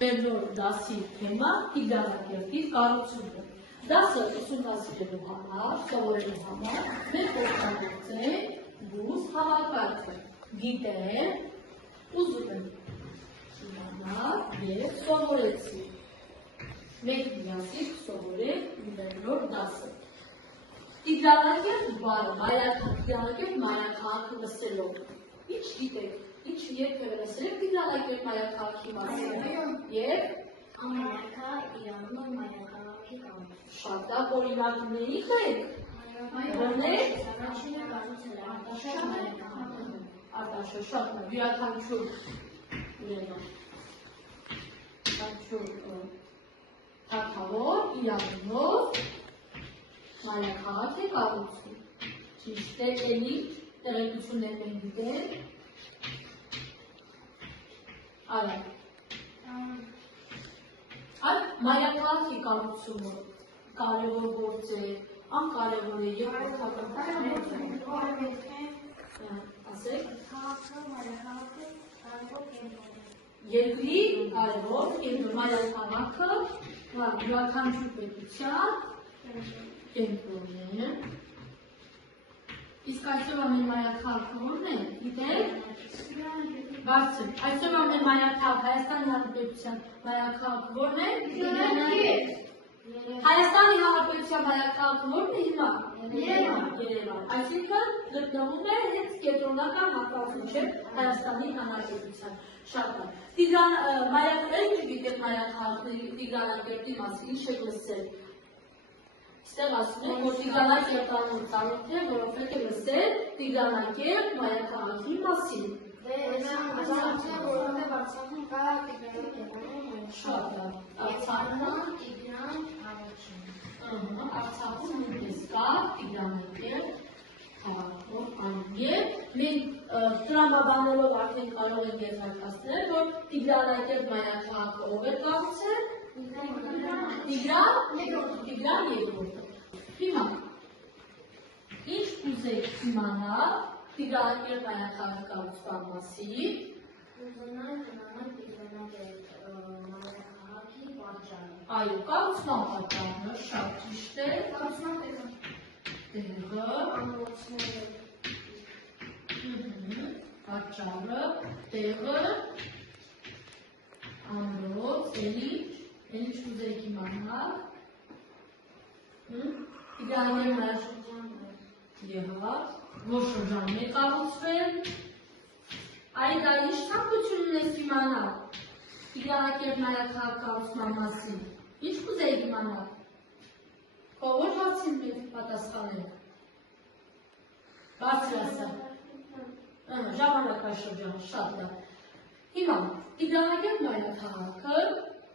Վերնոր դասի թեմա Տիգրանակերտի կառուցումը։ Դասը ուսումնասիրելու համար, սովորելու համար մենք օգտագործենք բուս համակարգը։ Գիտեմ, ուզում եմ իմանալ և սովորեցի։ Մենք միասին սովորենք վերնոր դասը։ Տիգրանակերտ բառը, Տիգրանակերտ մայրաքաղաքը լսելով։ Ինչ գիտեք, ինչ երբևէ լսել եք Տիգրանակերտ մայրաքաղաքի մասին։ Եվ Ամերիկա Իրանում մայրաքաղաքի կառուցումը։ Շատ լավ օրինակների եք։ Ռնեք Առաջինը կառուցել է Արտաշատ մայրաքաղաքը։ Արտաշատ շատ լավ յուրաքանչյուր թագավոր Իրանով մայրաքաղաք է կառուցում։ Ճիշտ է, էլի տեղեկություններ մենք գիտենք։ Արա։ Այդ մայրաքաղաքի կառուցումը կարևոր գործ է, անկարևոր է եւ ասեք Քաղաքը մայրաքաղաքը կարևոր կենտրոն է։ երկրի կարևոր կենտրոն մայրաքաղաքը յուրաքանչյուր պետության կենտրոնն է։ Իսկ այսօր ամեն մայրաքաղաքը ո՞րն է, գիտեք։ Բարձր, այսօր ամեն մայրաքաղաք Հայաստանի Հանրապետության մայրաքաղաքը ո՞րն է։ Հայաստանի Հանրապետության մայրաքաղաքը ո՞րն է հիմա։ Երևան։ Այսինքն գտնվում է հենց կենտրոնական հատվածում չէ Հայաստանի Հանրապետության։ Շատ լավ։ Մայրաքաղաքի գիտեք մայրաքաղաքների Տիգրանակերտի մասին ինչ եք լսել։ Ստեղ ասում են, որ Տիգրանակերտանուն ծանոթ է, որովհետև լսել Տիգրանակերտ մայրաքաղաքի մասին։ Շատ լավ։ Արցախում նույնպես կա Տիգրանակերտ քաղաքը։ Եվ մենք տրամաբանելով արդեն կարող ենք եզրակացնել, որ Տիգրանակերտ մայրաքաղաքը ով է կառուցել։ Տիգրան Երկրորդը։ Հիմա ինչ կուզեք իմանալ Տիգրանակերտ մայրաքաղաքի կառուցման մասին։ Այո, կառուցման պատճառը շատ ճիշտ է։ Տեղը, պատճառը, տեղը, ամրոց, էլի կուզեք իմանալ։ Տիգրանակերտ մայրաքաղաքը եղավ, որ շրջանում է կառուցվել։ Այդ ինչ ցանկություն ունես իմանալ Տիգրանակերտ մայրաքաղաքի կառուցման մասին։ Ինչ կուզեիք իմանալ։ Քո ո՞ր հարցին մենք պատասխանենք։ Բարձր ասա։ Ժամանակաշրջանը շատ լավ։ Հիմա Տիգրանակերտ մայրաքաղաքը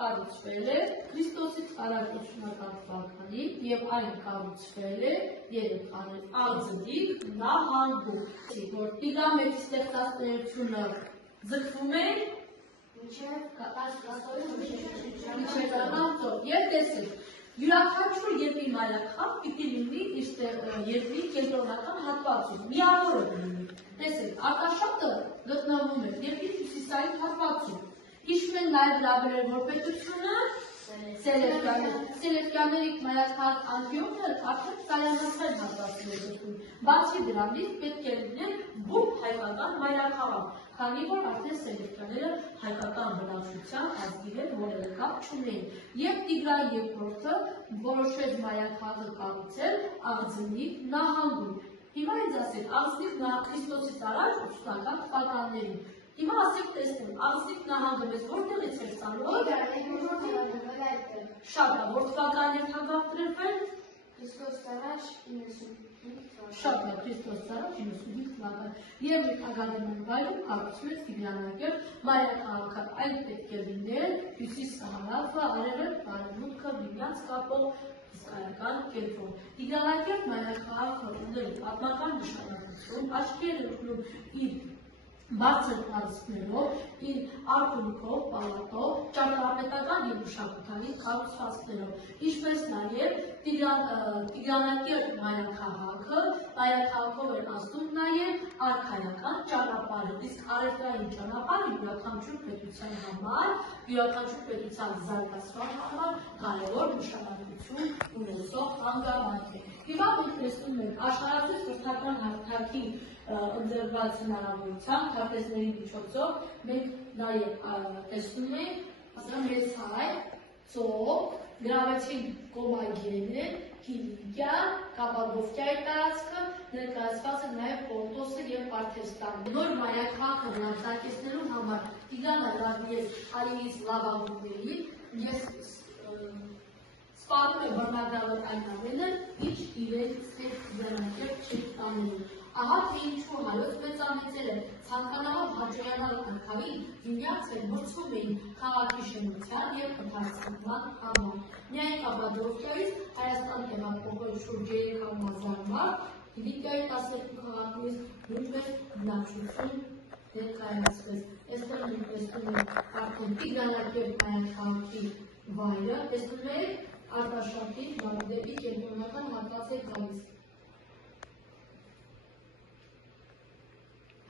կառուցվել է Քրիստոսից առաջ 80-ական թվականին եւ այն կառուցվել է Երևանի Արձդիկ նահանգում, որ Տիգրամեծի ստեղծածությունը ձգվում է մինչև եւ տեսեք յուրաքանչյուր երկրի մայրաքաղաք պիտի լինի իր երկրի կենտրոնական հատվածում, միավորը լինի։ Տեսեք, Արտաշատը գտնվում է երկրի հյուսիսային հատվածում։ Հիշում են նաև լավերել, որ պետությունը Սելևկյանների մայրաքաղաք Անտիոխիա արդեն կայանացել հատվածում է գտնվում։ Բացի դրանից պետք է լինել բուրբ հայկական մայրաքաղաք, քանի որ արդեն Սելևկյանները հայկական բնակչության ազգի հետ որևէ կապ չունեին։ Եվ Տիգրան Երկրորդը որոշեց մայրաքաղաքը կառուցել Արձդիկ նահանգում։ Հիմա ինձ ասեք, Արձդիկ Քրիստոսից առաջ 80-ական թվականներին։ Հիմա ասեք տեսնեմ, Արձդիկ նահանգը մեզ որտեղից էր ծանոթ։ Շատ լավ, որ թվականներ թագավորվել։ Քրիստոս առաջ 95 Շատ լավ, Քրիստոս առաջ 95 թվական։ Եվ Ագադեմյան վայրում կառուցվեց Տիգրանակերտ մայրաքաղաքը։ Այն պետք է լիներ հյուսիս-հարավը, արևելք, արևմուտքը միմյանց կապող հսկայական կենտրոն։ Տիգրանակերտ մայրաքաղաքը ուներ պատմական նշանակություն, աչքի էր ընկնում իր բարձր տարածքներով, իր արգունքով, պալատով, ճարտարապետական եւ մշակութային կառուցվածքներով, ինչպես նաեւ Տիգրանակերտ մայրաքաղաքը, մայրաքաղաքով էր անցնում նաեւ արքայական ճանապարհը, իսկ արևելային ճանապարհը յուրաքանչյուր պետության համար, յուրաքանչյուր պետության զարգացման համար կարևոր նշանակություն ունեցող հանգամանք է։ Հիմա մենք տեսնում ենք աշխարհացույց կրթական հարթակի ընձեռված հնարավորությամբ, թափեզների միջոցով մենք նաև տեսնում ենք մեծ հայ, ծով, գրավեցին Կոմագենը, Կիլիկիա, Կապադովկիայի տարածքը, ներկայացված է նաև Պոնտոսը և Պարթեստանը։ Նոր մայրաքաղաքը բնակեցնելու համար Տիգրանը դարձրեց Արիից լավագույնների, ես սպառնում է բռնագրավել այն ամենը, ինչ իրենց հետ Տիգրանակերտ չի տանելու։ Ահա թե ինչու հայոց մեծամեծերը ցանկանալով հաջողանալ արքային դիմյաց էլ մրցում էին քաղաքի շինության և ընդարձակման համար։ Միայն Կապադովկիայից Հայաստան տեղափոխվել շուրջ 300 000 մարդ, Կիլիկիայի 12 քաղաքներից նույնպես բնակչություն ներկայացվեց։ Այստեղ մենք տեսնում ենք արդեն Տիգրանակերտ մայրաքաղաքի վայրը, տեսնում եք Արտաշատի դեպի կենտրոնական հատված է գալիս։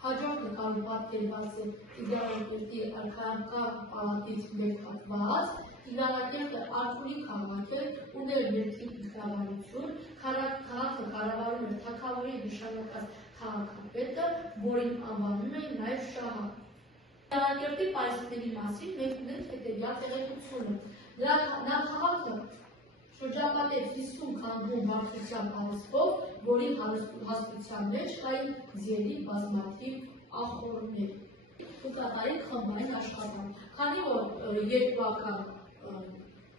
Հաջորդ նկարում պատկերված է Տիգրանակերտի արքայական պալատից մեկ հատված։ Տիգրանակերտը արքունի քաղաք է, ուներ երկրի ինքնավարություն, քաղաքը կառավարում էր թագավորի նշանակած քաղաքապետը, որին անվանում էին նաև շահը։ Տիգրանակերտի պայուսների մասին մենք ունենք հետևյալ տեղեկությունը։ Նա քաղաքը շրջապատեց 50 քանդվում բարձրության պարիսպով, որի հաստության մեջ կային ձիերի բազմաթիվ ախոռներ։ Կկատարի խմբային աշխատանք։ Քանի որ երկուական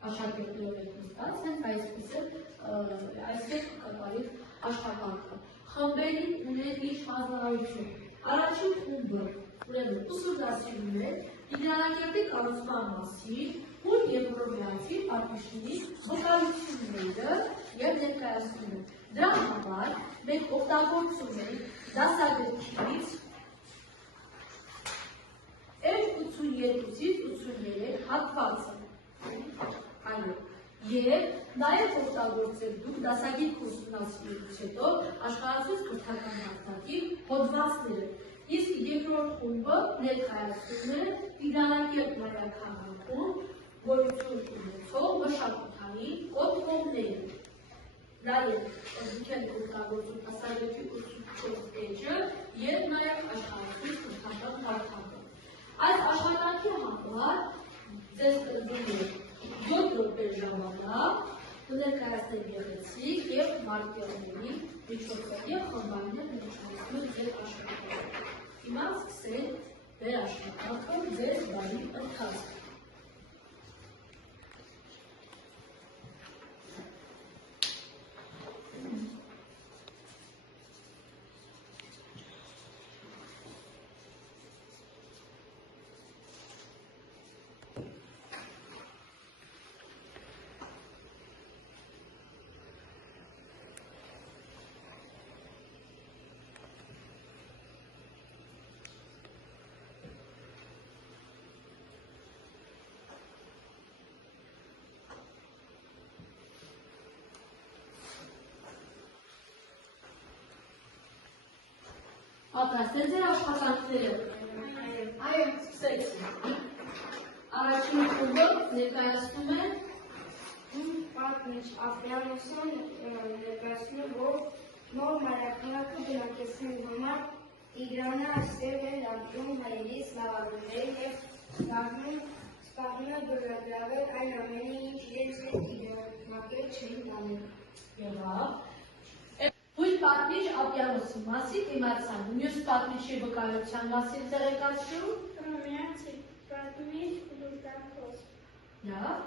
աշակերտներով եք նստած, հենց այսպես կկատարի աշխատանքը։ Խմբերին ուներ իր հանրայություն։ Առաջին խումբը ուսումնասիրում է Տիգրանակերտի կառուցման մասին, որ եվրոպացի պատմիչների վկայությունները եւ ներկայացնում են։ Դրա համար մենք օգտագործում ենք դասագրքից F82-ից 83 հատվածը։ Այո։ Եվ նաև օգտագործել դուք դասագիրք ուսումնասիրելուց հետո աշխարհացույց կրթական հարթակի հոդվածները։ Իսկ երկրորդ խումբը ներկայացնում է Տիգրանակերտ մայրաքաղաքում գոյություն ունեցող մշակութային կոթողները։ Նաև դուք եք օգտագործում դասագրքի ուսուցչող էջը և նաև աշխարհացույց կրթական հարթակը։ Այս աշխատանքի համար ձեզ տրվում է 7 րոպե ժամանակ, կներկայացնել գեղեցիկ և մարկերների միջոցով և խմբայիններ ներկայացնում ձեր աշխատանքը։ Հիմա սկսենք ձեր աշխատանքը, ձեր բանի ընթացքը։ Պատրաստել ձեր աշխատանքները։ Այո, սկսեցինք։ Առաջին խումբը ներկայացնում է պատմիչ Աբրահամոսյան ներկայացնում է, որ նոր մայրաքաղաքը բնակեցնելու համար Տիգրանը այստեղ է ապրում հայերից լավագույնները և սպառնում է բռնագրավել այն ամենը, ինչ իրենց հետ Տիգրանակերտ չէին տանել։ Եղավ։ Հույն պատմիչ Աբրահամոսի մասին իմացան, մյուս պատմիչի վկայության մասին տեղեկացրու։ Հռոմեացի պատմիչ Պլուտարխոս։ Լավ։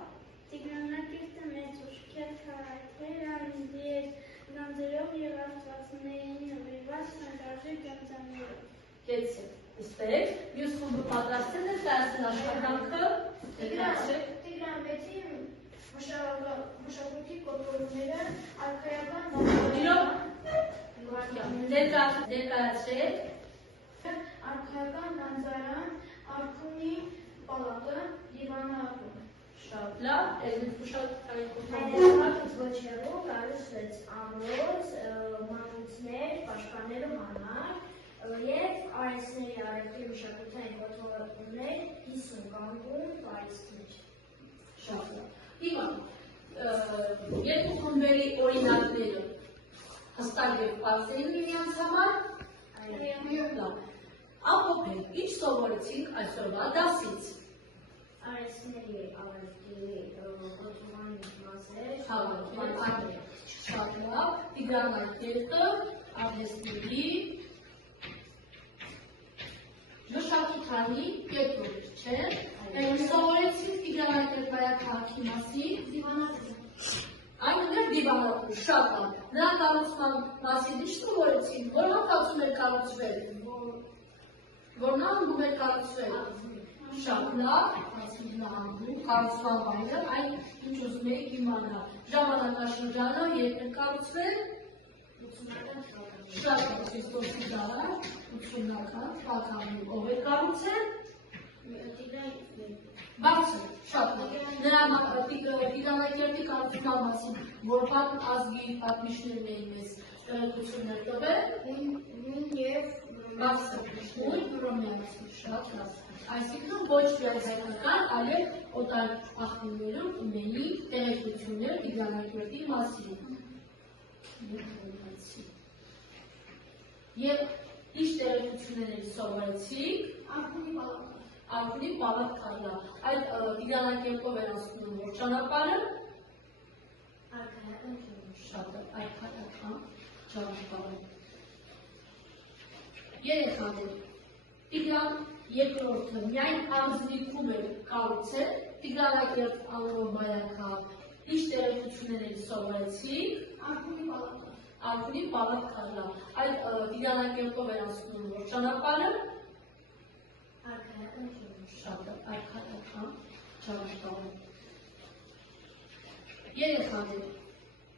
Տիգրանակերտը մեծ ուշքեր քաղաք էր, անձի էր գանձերով և աստվածներին նվիրված թանկարժեք գանձաներով։ Կեցեք, ուստեք, մյուս խումբը պատրաստել է կայացնել աշխատանքը։ Տիգրանպետի մշակույթի կոթողները արքայական ներկայացրեք արքայական գանձարան, արքունի պալատը, դիվանահատում։ Շատ լավ, ես շատ Հայրենիքից ոչ հեռու կառուցվեց ամրոց, մանուկներ, պաշտպանելու համար և արհեստների առևտրի մշակութային կոթողություններ 50 կանգուն պարիսպներ։ Շատ լավ։ Հիմա երկու խմբերի օրինակները հստակ և պարզ էին միմյանց համար։ Լավ։ Ամփոփենք, ինչ սովորեցինք այսօրվա դասից։ Արհեստների առևտրի կոթողային մասեր, Շատ լավ, Տիգրանակերտը, արհեստների մշակութային կետեր, չէ՞։ Սովորեցինք Տիգրանակերտ մայրաքաղաքի մասին։ Այն էր դիվանատուն, շատ լավ։ Նրա կառուցման մասին ինչ սովորեցինք, որ հատվածում էր կառուցվել, որ նահանգում էր կառուցվել։ Շատ լավ, կառուցման վայրը, այն ինչ ուզում եք իմանալ։ Ժամանակաշրջանը երբ էր կառուցվել։ Շատ լավ, Քրիստոսի դարը 80-ական թվականին ով էր կառուցել։ Բարձր, շատ լավ։ Նրա Տիգրանակերտի կառուցման մասին որքան ազգի պատմիչներն էին մեզ տեղեկություններ տվել։ և Բարձր, հռոմեացի, շատ լավ։ Այսինքն ոչ միայն հայկական, այլև օտար աղբյուրներում ունեին տեղեկություններ Տիգրանակերտի մասին։ Եվ ինչ տեղեկություններ սովորեցիք։ Արքունի պալատքարը։ Այդ Տիգրանակերտով էր ասում որ ճանապարհը։ Շատ արքայական ճանապարհը։ Երեխաներ, Տիգրան երկրորդը միայն ամզնիքում էր կառուցել Տիգրանակերտ անունով մայրաքաղաք։ Ինչ տեղեկություններ սովորեցիք։ Արքունի պալատքարը։ Այդ Տիգրանակերտով էր ասում որ ճանապարհը։ Շատ արքայական ճանապարհը։ Երեխաներ,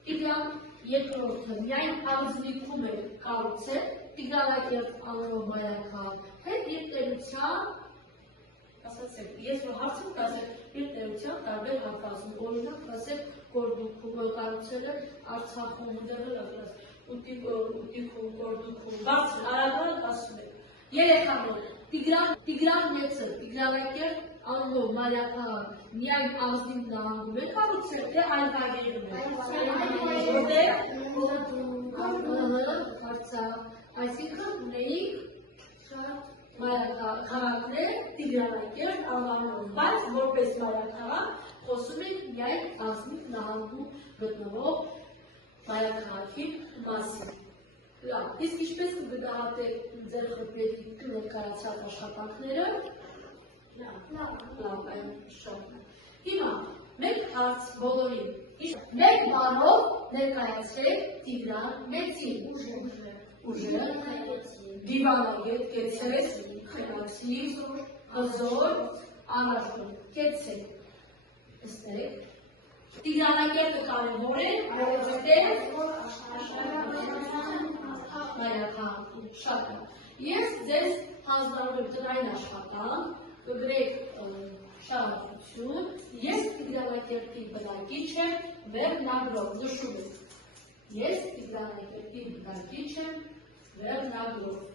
Տիգրան երկրորդը միայն ամզնիքում էր կառուցել Տիգրանակերտ անունով մայրաքաղաք։ Հետ իր տերության, ասացեք, ես որ հարցում կասեք իր տերության տարբեր հատվածում, օրինակ կասեք, որ դուք կառուցել եք Արցախում, Ուտիքում, Կորդուքում, բարձր արագորեն ասում եք։ Երեխաներ, Տիգրան մեծը, Տիգրանակերտ անունով մայրաքաղաք միայն Ազնիվ նահանգում է կառուցել, թե այլ վայրերում։ Այսինքն ունեիք մայրաքաղաքներ Տիգրանակերտ անվանով, բայց որպես մայրաքաղաք խոսում ենք միայն Ազնիվ նահանգում գտնվող մայրաքաղաքի մասին։ Լավ, իսկ ինչպես կգնահատեք ձեր խմբերի ներկայացած աշխատանքները։ Լավ, այն շատ։ Հիմա մեկ հարց բոլորին։ Մեկ բառով ներկայացրեք Տիգրան մեծին։ Ուժը, դիվանագետ, կեցես, խելացի, հզոր, առաջ կեցեք։ Ստեք։ Տիգրանակերտը կարևոր է, որովհետև մայրաքաղաք շատ է։ Ես ձեզ հանձնարարում եմ տնային աշխատանք, կգրեք շարադրություն, ես Տիգրանակերտի բնակիչ եմ, վերնագրով, նշում եմ։ Ես Տիգրանակերտի բնակիչ եմ, վերնագրով։